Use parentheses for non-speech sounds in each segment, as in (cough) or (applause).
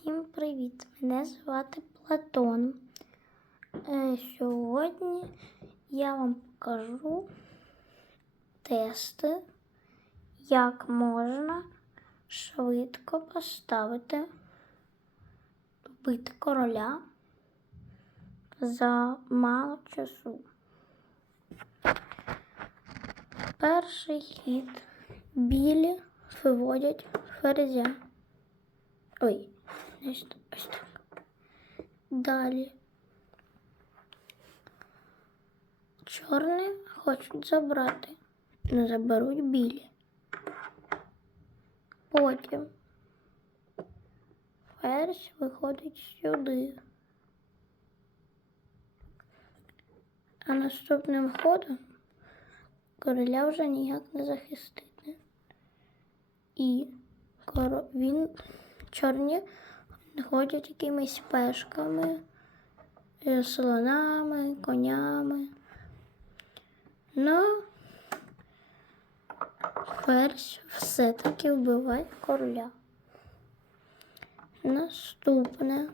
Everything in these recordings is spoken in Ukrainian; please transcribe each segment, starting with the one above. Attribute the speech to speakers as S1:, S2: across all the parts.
S1: Всім привіт! Мене звати Платон. Е, Сьогодні я вам покажу тести, як можна швидко поставити вбити короля за мало часу. Перший хід білі виводять ферзя. Ой, ось так. Далі. Чорні хочуть забрати. Не заберуть білі. Потім ферзь виходить сюди. А наступним ходом короля вже ніяк не захистити. І він чорні ходять якимись пешками, е, слонами, конями. Ну, ферзь все-таки вбиває короля. Наступне.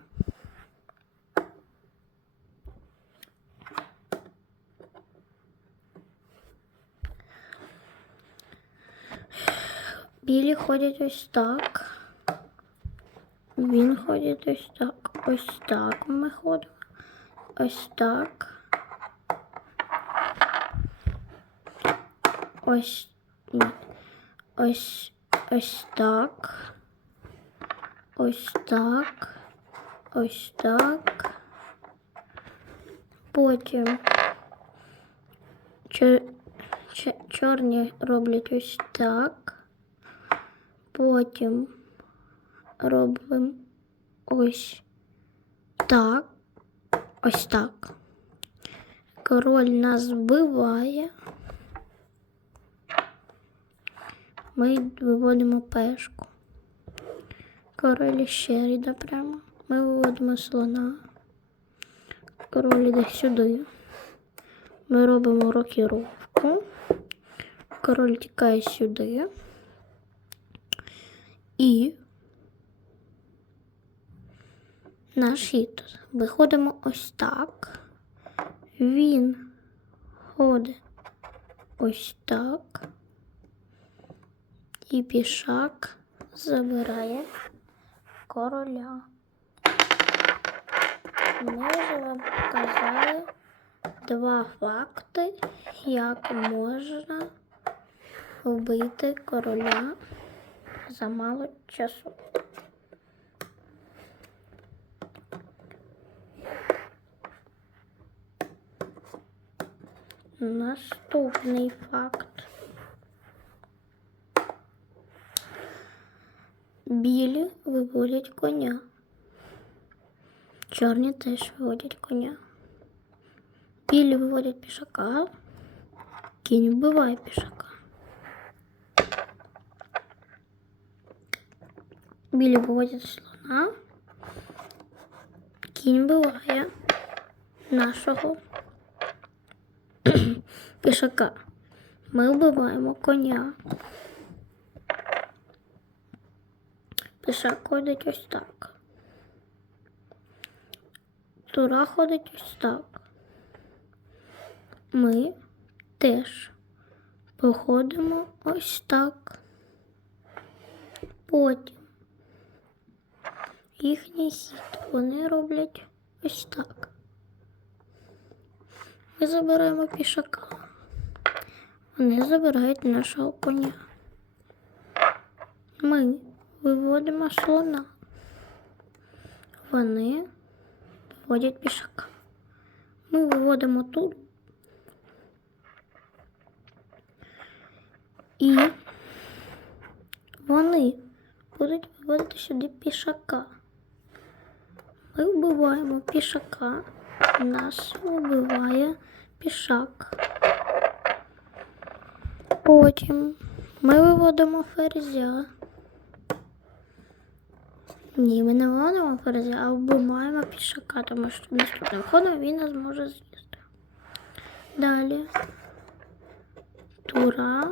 S1: Білі ходять ось так. Він ходить ось так. Ось так ми ходимо. Ось так. Ось. Ось ось так. Ось так. Ось так. Потім чор, чор, чорні роблять ось так. Потім робимо ось так. Ось так. Король нас вбиває. Ми виводимо пешку. Король ще йде прямо. Ми виводимо слона. Король йде сюди. Ми робимо рокіровку. Король тікає сюди. І наш хід. Виходимо ось так. Він ходить ось так. І пішак забирає короля. Ми вже вам показали два факти, як можна вбити короля за мало часу. Наступний факт. Білі виводять коня. Чорні теж виводять коня. Білі виводять пішака. Кінь вбиває пішака. Білі виводять слона. Кінь вбиває нашого (clears throat) пішака. Ми вбиваємо коня. Пішак ходить ось так. Тура ходить ось так. Ми теж походимо ось так. Потім їхній хід вони роблять ось так. Ми забираємо пішака. Вони забирають нашого коня. Ми виводимо слона. Вони виводять пішака. Ми виводимо тут. І вони будуть виводити сюди пішака. Ми вбиваємо пішака. Нас вбиває пішак. Потім ми виводимо ферзя. Ні, ми не виводимо ферзя, а вбиваємо пішака, тому що наступним ходом він нас може з'їсти. Далі тура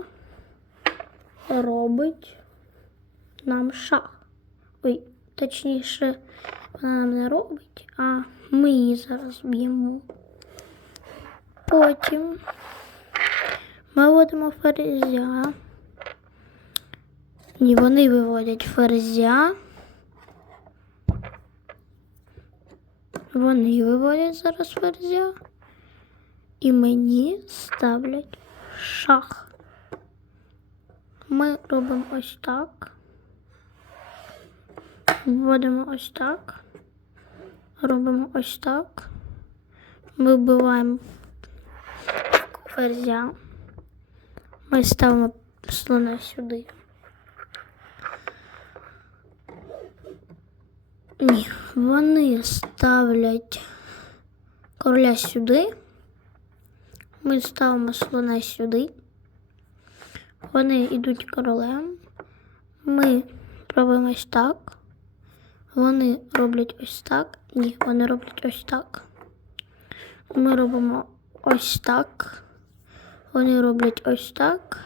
S1: робить нам шах. Ой, точніше, вона нам не робить, а ми її зараз б'ємо. Потім ми вводимо ферзя. Ні, вони виводять ферзя. Вони виводять зараз ферзя. І мені ставлять шах. Ми робимо ось так. Вводимо ось так. Робимо ось так. Ми вбиваємо ферзя. Ми ставимо слона сюди. Ні, вони ставлять короля сюди. Ми ставимо слона сюди. Вони йдуть королем. Ми робимо ось так. Вони роблять ось так. Ні, вони роблять ось так. Ми робимо ось так. Вони роблять ось так.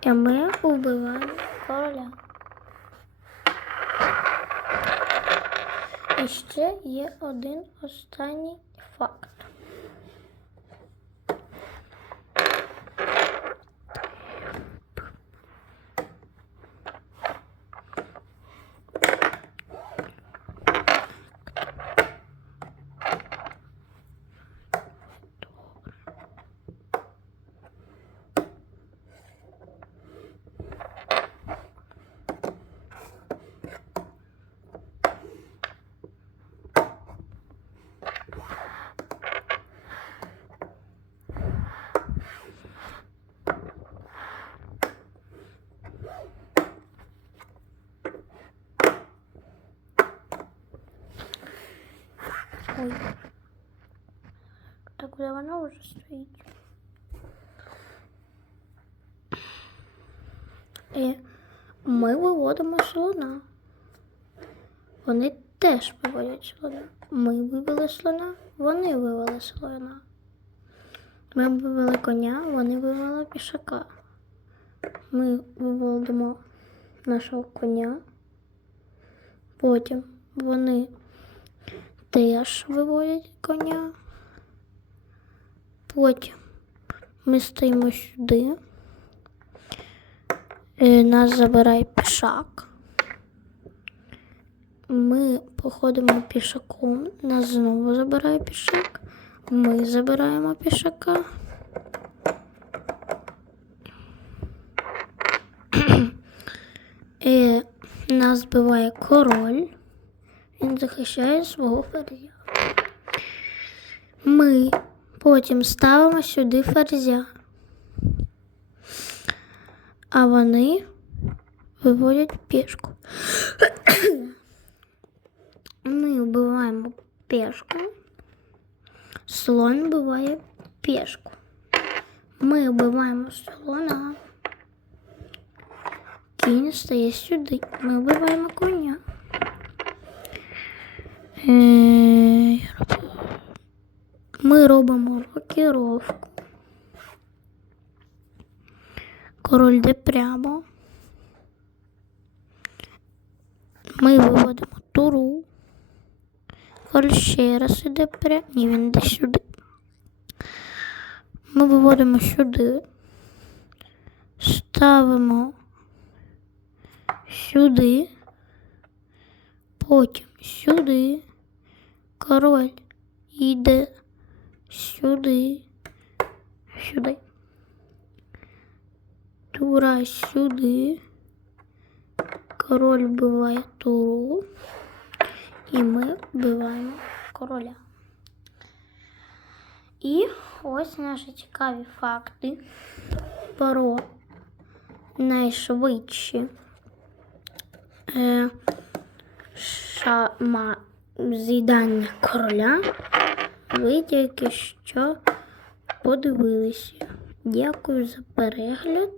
S1: І ми вбиваємо короля. І ще є один останній факт. Ой. Так де вона вже стоїть. І ми виводимо слона. Вони теж виводять слона. Ми вивели слона, вони вивели слона. Ми вивели коня, вони вивели пішака. Ми виводимо нашого коня. Потім вони теж виводять коня. Потім ми стоїмо сюди. Е, Нас забирає пішак. Ми походимо пішаком, нас знову забирає пішак. Ми забираємо пішака. І нас збиває король. Він захищає свого ферзя. Ми потім ставимо сюди ферзя. А вони виводять пішку. Ми вбиваємо пішку. Слон вбиває пішку. Ми вбиваємо слона. Кінь стає сюди. Ми вбиваємо коня. Е, Ми робимо рокіровку. Король йде прямо. Ми виводимо туру. Король ще раз іде прямо. Ні, він йде сюди. Ми виводимо сюди. Ставимо сюди. Потім сюди. Король йде сюди. Сюди. Тура сюди. Король вбиває туру. І ми вбиваємо короля. І ось наші цікаві факти про найшвидші е, шама З'їдання короля. Ви тільки що подивилися. Дякую за перегляд.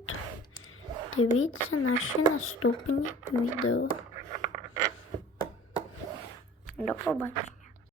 S1: Дивіться наші наступні відео. До побачення.